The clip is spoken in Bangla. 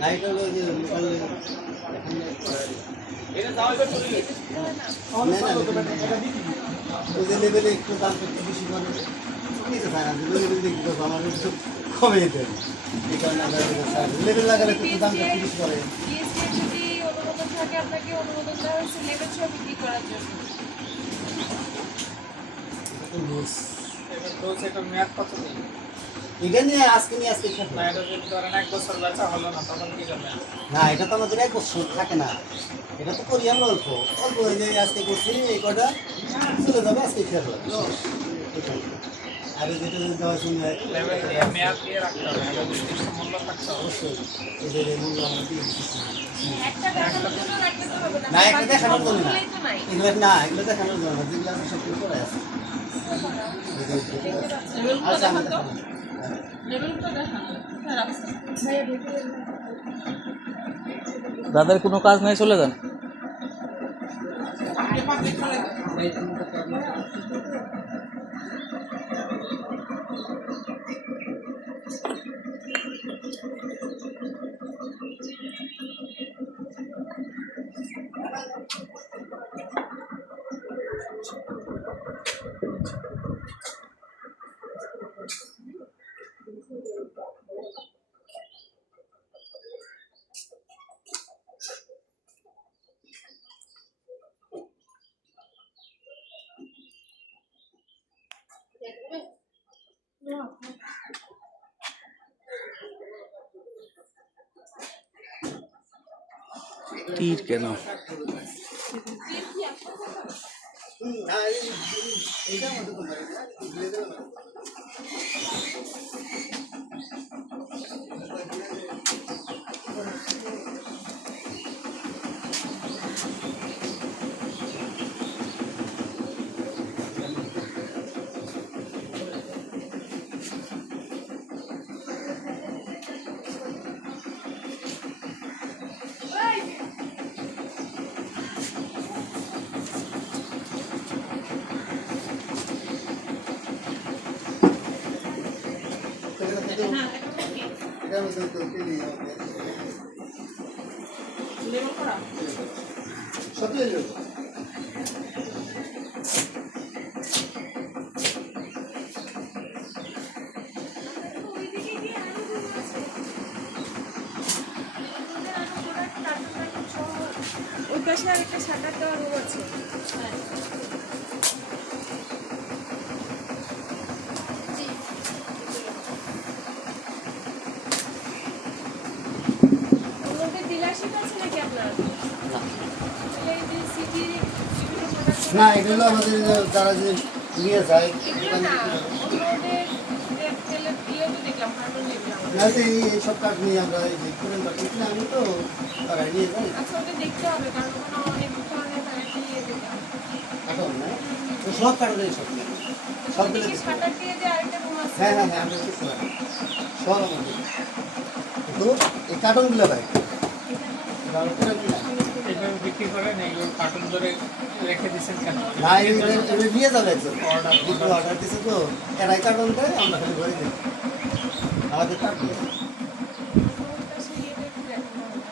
লাইট হলো যে লোকাল এটা যাও এবার চলে গেছে ওই যে লেভেলে একটু দাম একটু বেশি করে নিতে চায় না লেভেল দেখি তো আমার একটু কমে যেতে হবে এই কারণে আমরা লেভেল লাগালে একটু দাম একটু বেশি করে যদি অনুমোদন থাকে আপনাকে অনুমোদন দেওয়া হয়েছে লেভেল সহ বিক্রি করার জন্য। এটা মেয়াদ কত দিন? এটা নিয়ে আজকে খেতে না এটা যদি ধরেন 1 বছর বেচা হলো না তখন কি করবেন? না এটা তো আমাদের 1 বছর থাকে না এটা তো করি আমরা অল্প অল্প হয়ে যায় আজকে করছি এই কটা চলে যাবে আজকে খেয়ে হবে আর যেটা যদি দেওয়ার জন্য লেভেল দিয়ে মেয়াদ দিয়ে রাখতে হবে, এটা নির্দিষ্ট মূল্য থাকতে হবে। অবশ্যই এদের মূল্য আমরা দিয়ে দিচ্ছি একটা দেখানোর জন্য রাখতে তো হবে না একটা দেখানোর জন্য না বললেই তো নাই। এগুলো না এগুলো দেখানোর জন্য না যেগুলো আছে সব কিছু করে আছে আচ্ছা আমি দেখাবো দাদার কোনো কাজ নাই, চলে যান। তীর কেন? এইটা মতো তো সত্যি ওই পাশে আরেকটা শাটার দেওয়ার রুম আছে। ওদের ডিলারশিপ আছে নাকি আপনার? তাহলে এই যে সিটি বিভিন্ন প্রোডাক্ট না এগুলো আমাদের যারা যে নিয়ে যায় এগুলো না ওদের তেলের ইয়ে তো দেখলাম কার্টুন দেখলাম। না যে এই সব কাঠ নিয়ে আমরা এই যে কুরেন কাঠ কিনে আমি তো তারা নিয়ে যাই আচ্ছা ওদের দেখতে হবে কারণ ওখানে অনেক ধরনের ভ্যারাইটি ইয়ে দেখলাম। কাঠন না তো সব কাঠনের সব সবগুলো ওদিকে শাটার দিয়ে যে আরেকটা রুম আছে। হ্যাঁ হ্যাঁ হ্যাঁ আমরা দেখতে পারি সব আমাদের তো এই কার্টনগুলো ভাই এগুলো বিক্রি করেন, এগুলো কার্টুন ধরে রেখে দিচ্ছেন কেন? না এগুলো নিয়ে যাবে একজন অর্ডার দিচ্ছে তো এরাই কার্টন দেয় আমরা খালি ভরে দিই আমাদের কাটবে ওই পাশে ইয়েটা একটু দেখানো হবে।